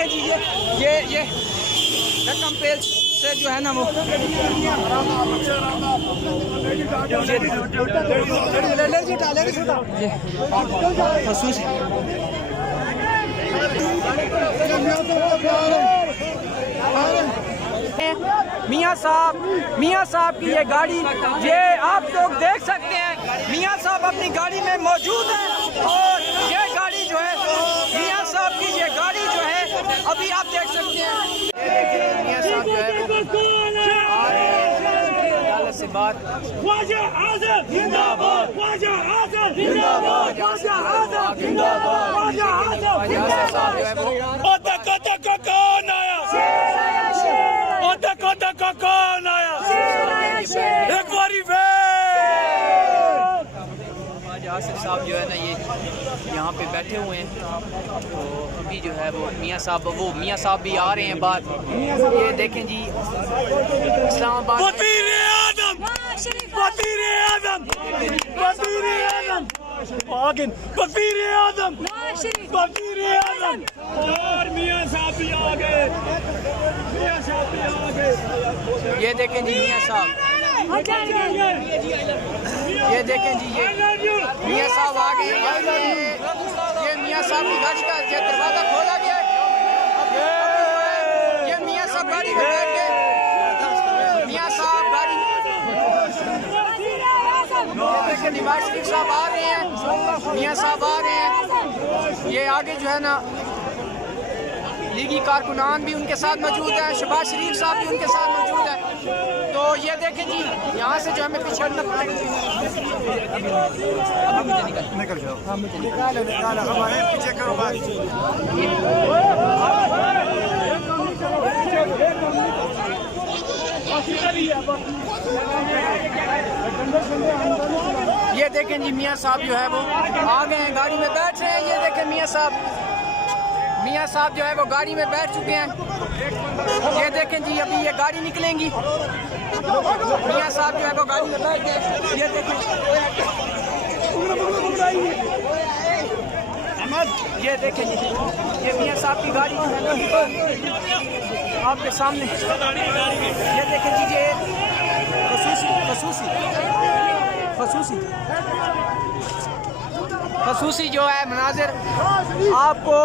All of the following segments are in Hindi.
देखें जी ये रकम पेज से जो है ना वो खसूस मियाँ साहब की ये गाड़ी, ये आप लोग देख सकते हैं मियाँ साहब अपनी गाड़ी में मौजूद हैं और ये गाड़ी जो है मियाँ साहब की ये गाड़ी जो है अभी आप देख सकते हैं। मियाँ साहब जो है से बात ख्वाजा आज़म जिंदाबाद, ख्वाजा आज़म जिंदाबाद, ख्वाजा आज़म जिंदाबाद, ख्वाजा आज़म। तक कौन आया, तक कौन आया, एक बारी आसिफ साहब जो है ना ये यहाँ पे बैठे हुए हैं, तो अभी जो है वो मियाँ साहब भी आ रहे हैं बात। ये देखें जी इस्लामाबाद मियाँ साहब भी आ गए, ये देखें जी मियाँ साहब, ये देखें जी ये मियाँ साहब आ गए। ये मियाँ साहब की गाड़ी का ये दरवाजा खोला गया है, ये मियाँ साहब गाड़ी में बैठ गए। मियाँ साहब गाड़ी, ये देखें नवाज शरीफ साहब आ रहे हैं, मियाँ साहब आ रहे हैं। ये आगे जो है ना लीगी कारकुनान भी उनके साथ मौजूद है, शहबाज शरीफ साहब भी उनके साथ मौजूद है। तो ये देखें जी यहाँ से जो हमें पिछड़ना पड़ेगा। निकल जाओ, निकालो हमारे पीछे करो बात। ये देखें जी मियाँ साहब जो है वो आ गए हैं, गाड़ी में बैठ रहे हैं। ये देखें मियाँ साहब जो है वो गाड़ी में बैठ चुके हैं। ये देखें जी अभी ये गाड़ी निकलेंगी, मियाँ साहब जो है वो गाड़ी में बैठ गए। ये देखें, ये देखें जी ये मियाँ साहब की गाड़ी जो है ना आपके सामने। ये देखें जी ये खसूसी जो है मनाजिर आपको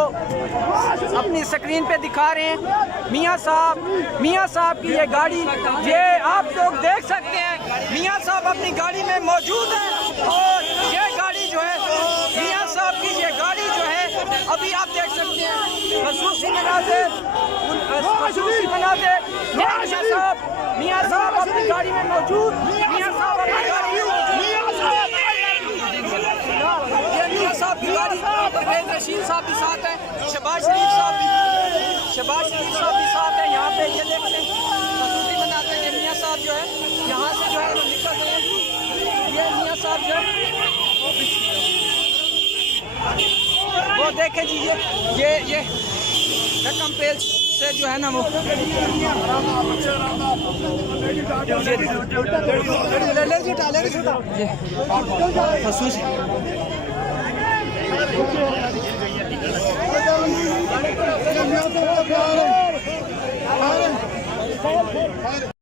अपनी स्क्रीन पे दिखा रहे हैं। मियाँ साहब की ये गाड़ी, ये आप लोग देख सकते हैं मियाँ साहब अपनी गाड़ी में मौजूद हैं और ये गाड़ी जो है मियाँ साहब की ये गाड़ी जो है अभी आप देख सकते हैं। खसूसी मनाजिर मियाँ साहब अपनी गाड़ी में मौजूद, मियाँ साहब अपनी गाड़ी में साहब की गाड़ी, परवेज रशीद साहब भी साथ हैं, शहबाज शरीफ साहब भी साथ हैं। यहाँ पे ये देखते हैं खसूसी मनाते हैं। मियाँ साहब जो है यहाँ से जो है वो निकल रहे हैं। ये मियाँ साहब जो है वो देखें जी ये रकम पेज से जो है ना वो खसूस